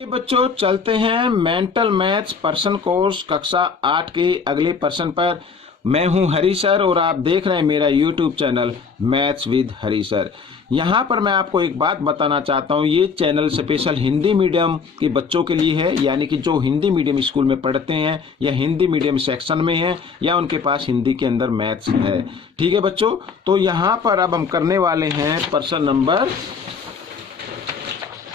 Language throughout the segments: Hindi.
बच्चों चलते हैं मेंटल मैथ्स पर्सन कोर्स कक्षा 8 के अगले पर्सन पर। मैं हूं हरी सर और आप देख रहे हैं मेरा YouTube channel maths with Hari sir. यहां पर मैं आपको एक बात बताना चाहता हूं, ये चैनल स्पेशल हिंदी मीडियम के बच्चों के लिए है, यानी कि जो हिंदी मीडियम स्कूल में पढ़ते हैं या हिंदी मीडियम सेक्शन में हैं या उनके पास हिंदी के अंदर मैथ्स है। ठीक है बच्चों, तो यहाँ पर अब हम करने वाले हैं पर्सन नंबर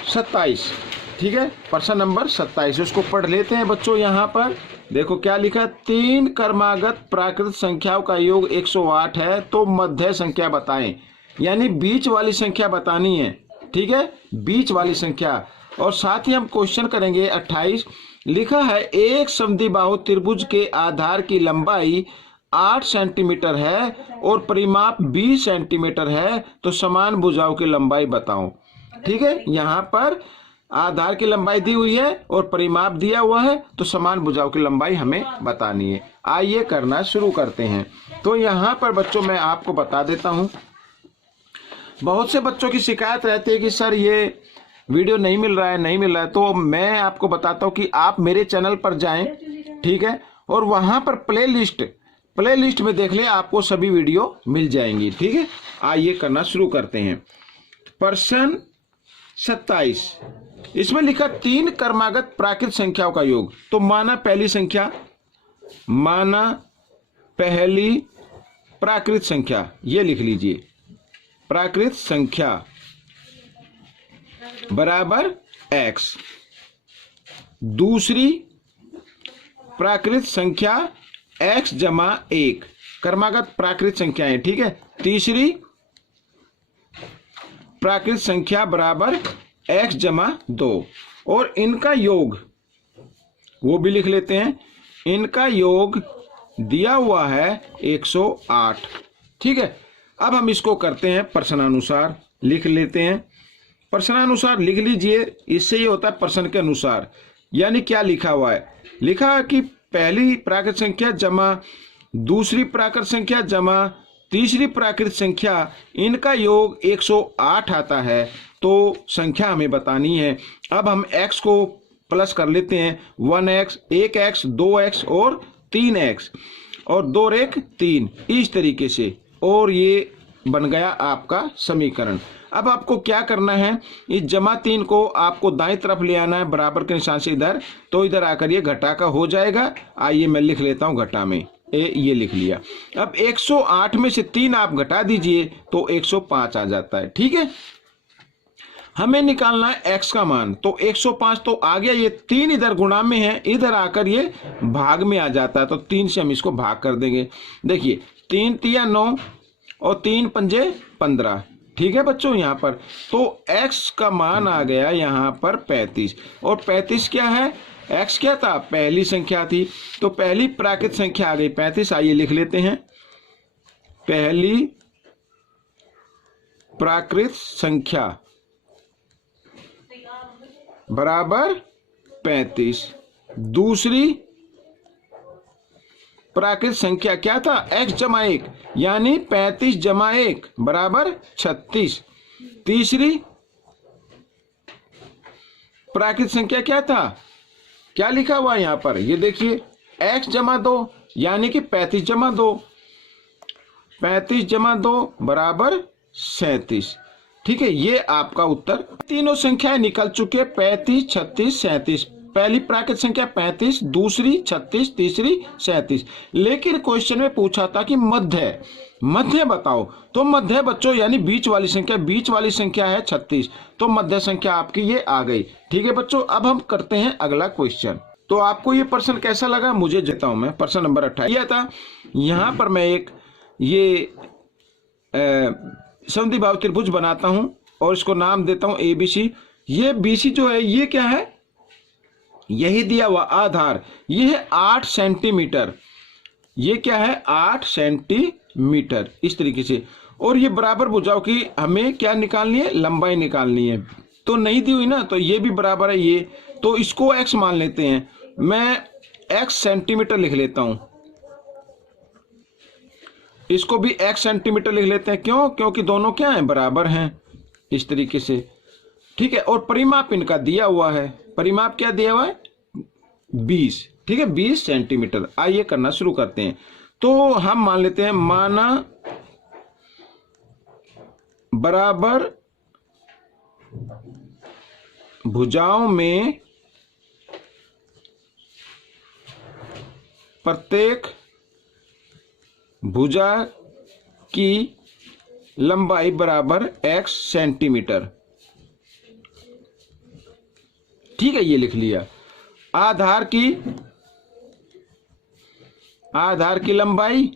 27। ठीक है, प्रश्न नंबर 27 उसको पढ़ लेते हैं बच्चों। यहाँ पर देखो क्या लिखा, 3 क्रमागत प्राकृत संख्याओं का योग 108 है, तो मध्य संख्या बताएं। यानी बीच वाली संख्या बतानी है। ठीक है, बीच वाली संख्या। और साथ ही हम क्वेश्चन करेंगे 28। लिखा है एक समद्विबाहु त्रिभुज के आधार की लंबाई 8 सेंटीमीटर है और परिमाप 20 सेंटीमीटर है, तो समान भुजाओं की लंबाई बताओ। ठीक है, यहाँ पर आधार की लंबाई दी हुई है और परिमाप दिया हुआ है, तो समान भुजाओं की लंबाई हमें बतानी है। आइए करना शुरू करते हैं। तो यहाँ पर बच्चों मैं आपको बता देता हूँ, बहुत से बच्चों की शिकायत रहती है कि सर ये वीडियो नहीं मिल रहा है। तो मैं आपको बताता हूँ कि आप मेरे चैनल पर जाएं, ठीक है, और वहाँ पर प्ले लिस्ट में देख ले, आपको सभी वीडियो मिल जाएंगी। ठीक है, आइए करना शुरू करते हैं। प्रश्न 27, इसमें लिखा 3 क्रमागत प्राकृत संख्याओं का योग। तो माना पहली प्राकृत संख्या, ये लिख लीजिए, प्राकृत संख्या बराबर x। दूसरी प्राकृत संख्या x जमा 1, क्रमागत प्राकृत संख्याएं। ठीक है, तीसरी प्राकृत संख्या बराबर x जमा 2, और इनका योग वो भी लिख लेते हैं। इनका योग दिया हुआ है 108। ठीक है, अब हम इसको करते हैं प्रश्नानुसार, लिख लेते हैं। प्रश्नानुसार लिख लीजिए, इससे ये होता है प्रश्न के अनुसार। यानी क्या लिखा हुआ है, लिखा है कि पहली प्राकृत संख्या जमा दूसरी प्राकृत संख्या जमा तीसरी प्राकृत संख्या, इनका योग 108 आता है, तो संख्या हमें बतानी है। अब हम x को प्लस कर लेते हैं, 1x, 1x, 2x और 3x, और 2 और 1 3, इस तरीके से, और ये बन गया आपका समीकरण। अब आपको क्या करना है, इस जमा 3 को आपको दाईं तरफ ले आना है, बराबर के निशान से इधर, तो इधर आकर ये घटा का हो जाएगा। आइए मैं लिख लेता हूँ घटा में, ये लिख लिया। अब 108 में से 3 आप घटा दीजिए तो 105 आ जाता है। ठीक है, हमें निकालना है x का मान, तो 105 तो आ गया, ये 3 इधर गुणा में है, इधर आकर ये भाग में आ जाता है, तो 3 से हम इसको भाग कर देंगे। देखिए 3 तिया 9 और 3 पंजे 15। ठीक है बच्चों, यहाँ पर तो x का मान आ गया यहाँ पर 35, और 35 क्या है, x क्या था, पहली संख्या थी, तो पहली प्राकृत संख्या आ गई 35। आइए लिख लेते हैं, पहली प्राकृत संख्या बराबर 35। दूसरी प्राकृत संख्या क्या था, x जमा 1, यानी 35 जमा 1 बराबर 36। तीसरी प्राकृत संख्या क्या था, क्या लिखा हुआ यहाँ पर, ये देखिए, x जमा 2, यानी कि 35 जमा 2, 35 जमा 2 बराबर 37। ठीक है, ये आपका उत्तर। तीनों संख्याएं निकल चुके, 35, 36, 37। पहली प्राकृत संख्या 35, दूसरी 36, तीसरी 37। लेकिन क्वेश्चन में पूछा था कि मध्य बताओ, तो मध्य बच्चों यानी बीच वाली संख्या है 36, तो मध्य संख्या आपकी ये आ गई। ठीक है बच्चों, अब हम करते हैं अगला क्वेश्चन। तो आपको ये प्रश्न कैसा लगा मुझे देता हूं मैं। प्रश्न नंबर 28 था। यहाँ पर मैं एक ये समद्विबाहु त्रिभुज बनाता हूं और इसको नाम देता हूं ABC। ये BC जो है ये क्या है, यही दिया हुआ आधार, ये है 8 सेंटीमीटर। ये क्या है, 8 सेंटीमीटर, इस तरीके से। और ये बराबर भुजाओं की हमें क्या निकालनी है, लंबाई निकालनी है। तो नहीं दी हुई ना, तो ये भी बराबर है ये, तो इसको x मान लेते हैं। मैं x सेंटीमीटर लिख लेता हूं, इसको भी x सेंटीमीटर लिख लेते हैं। क्यों, क्योंकि दोनों क्या हैं, बराबर हैं, इस तरीके से। ठीक है। और परिमाप इनका दिया हुआ है, परिमाप क्या दिया हुआ है 20, ठीक है 20 सेंटीमीटर। आइए करना शुरू करते हैं। तो हम मान लेते हैं माना बराबर भुजाओं में प्रत्येक भुजा की लंबाई बराबर x सेंटीमीटर, ठीक है ये लिख लिया। आधार की लंबाई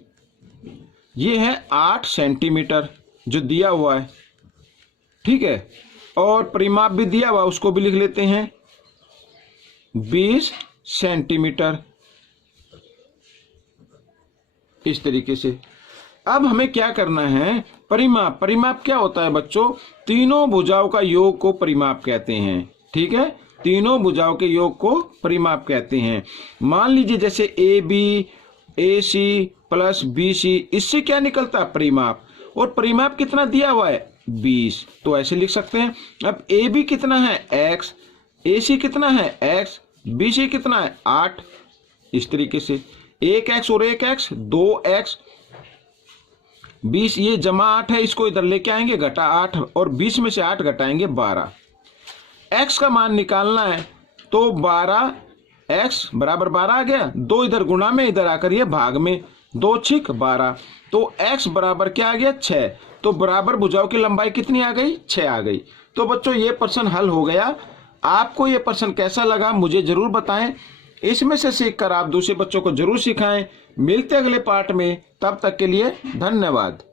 ये है 8 सेंटीमीटर जो दिया हुआ है, ठीक है। और परिमाप भी दिया हुआ, उसको भी लिख लेते हैं 20 सेंटीमीटर, इस तरीके से। अब हमें क्या करना है, परिमाप। परिमाप क्या होता है बच्चों, तीनों भुजाओं का योग को परिमाप कहते हैं, ठीक है। तीनों भुजाओं के योग को परिमाप कहते हैं। मान लीजिए जैसे A B AC plus BC, इससे क्या निकलता है परिमाप। और परिमाप कितना दिया हुआ है 20, तो ऐसे लिख सकते हैं। अब AB कितना है x, AC कितना है x, BC कितना है 8, इस तरीके से 1x और 1x 2x, 20 ये जमा 8 है, इसको इधर लेके आएंगे घटा 8, और 20 में से 8 घटाएंगे 12। x का मान निकालना है तो 12x बराबर 12 आ गया, 2 इधर गुणा में, इधर आकर ये भाग में, 2 छिक 12, तो x बराबर क्या आ गया 6। तो बराबर भुजाओं की लंबाई कितनी आ गई 6 आ गई। तो बच्चों ये प्रश्न हल हो गया। आपको ये प्रश्न कैसा लगा मुझे जरूर बताएं, इसमें से सीखकर आप दूसरे बच्चों को जरूर सिखाएं। मिलते अगले पार्ट में, तब तक के लिए धन्यवाद।